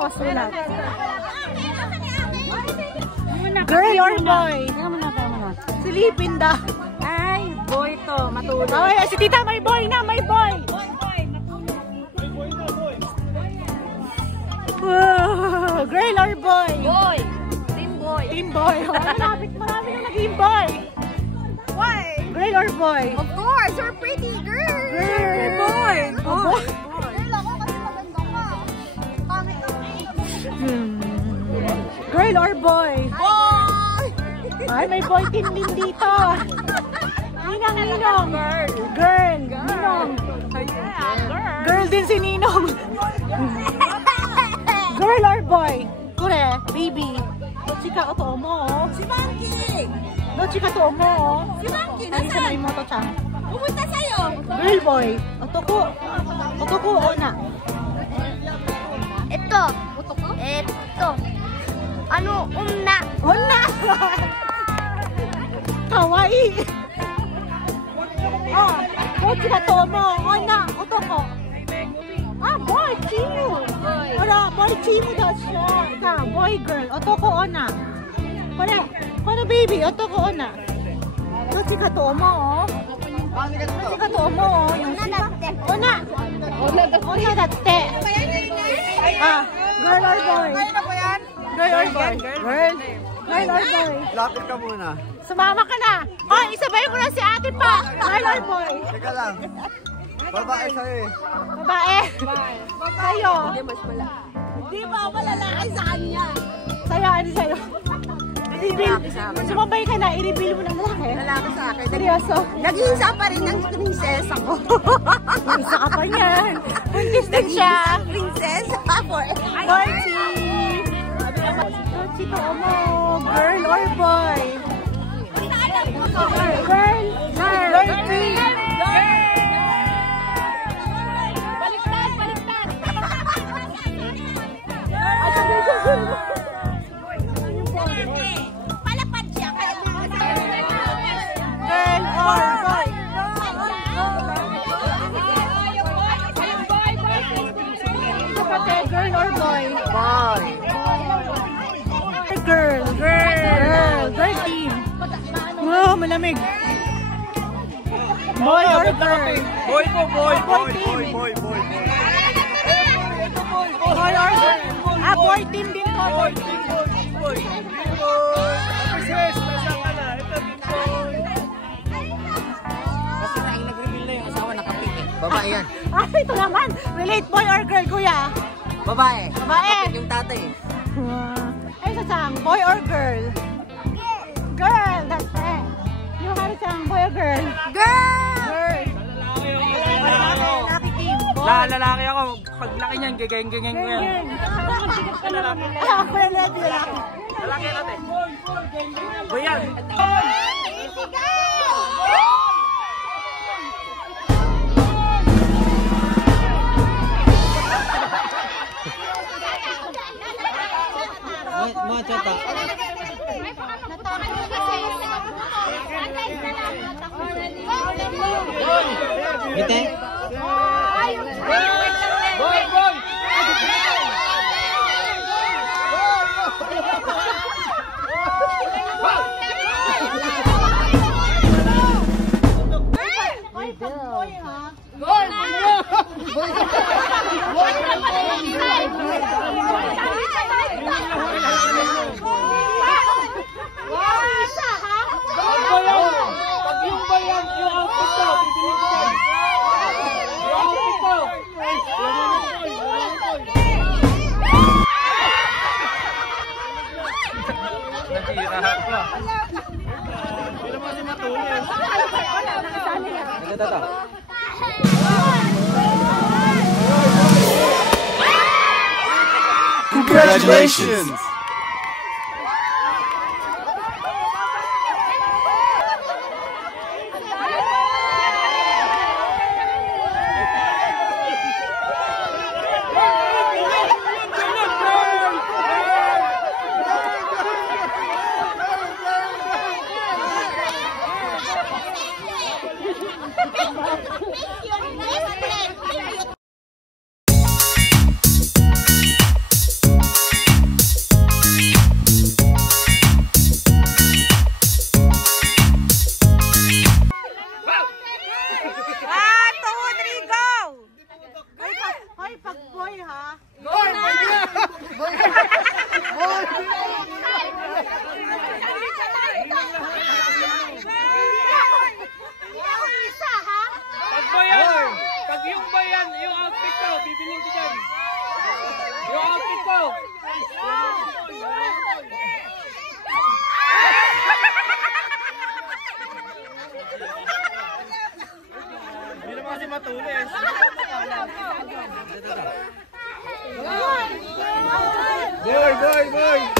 ko, sulat. Girl or boy? Silipin daw. Ay, boy to, matulog. Ay, si tita may boy na, may boy. Girl or boy? Boy. Team boy. Team boy. Marami na naging boy. Why? Girl or boy? Of course, you're pretty girl. Girl. Boy. Boy. Girl ako kasi maganda ka. Pangit ako. Girl or boy? Boy. Ay, may boy team din dito. Ninong. Girl. Ninong. Girl din si Ninong. Girl or boy? Kure, baby. Chika oto mo. Si Monkey. No, chika to mo. Si Monkey, Ay, sa may nasaan? moto-chan. Pumunta sa'yo. Girl boy. Otoko ona. Ito. Ito. Ano? Una. Kawaii. Oh, chika to mo. Ona, otoko. Boy, chimu. Boy, chimu da siya. Boy, girl. Otoko ona. Kono baby, otoko ona. Chika to mo. Chika to mo. Ona datte. Girl or boy? Girl or boy? Girl or boy? Lapit ka muna. Sumama ka na. Isabay ko na si ate pa. Girl or boy? Teka lang. Babae sa'yo eh. Babae. Sa'yo. Di ba malalaki sa kanya? Sa'yo, ano sa'yo? Sumabay ka na, i-reveal mo ng lalaki. Lalaki sa akin. Seryoso? Nag-iisa pa rin ang prinsesa ko. Isa ka pa niyan. Buntis din siya. Prinsesa for Dorchi. Dorchi to mo. Girl or boy? Girl. Dorchi. Palapad siya. Girl or boy? Girl or boy? Boy. Girl team. Wow, malamig. Boy or girl? Boy po, boy. Boy team. Boy. Boy or girl? Boy team din ko. Boy team. Boy. Princess, nasa ka na. Ito din boy. Kasi na ang nag-reveal na yung asawa nakapit eh. Babae yan. Ito naman. Relate boy or girl, kuya? Babae. Babae. Yung tatay. Ay, sasang, boy or girl? Girl, that's it. Yung harisang, boy or girl? Girl. Lalaki team. Boy. Lalaki ako. Pag laki niyan, gageng ko yan. Lalaki. Lalaki natin. Boy yan. Mga chata. Gite? Boy! Congratulations! Hindi naman kasi matulis. Boy, boy, boy!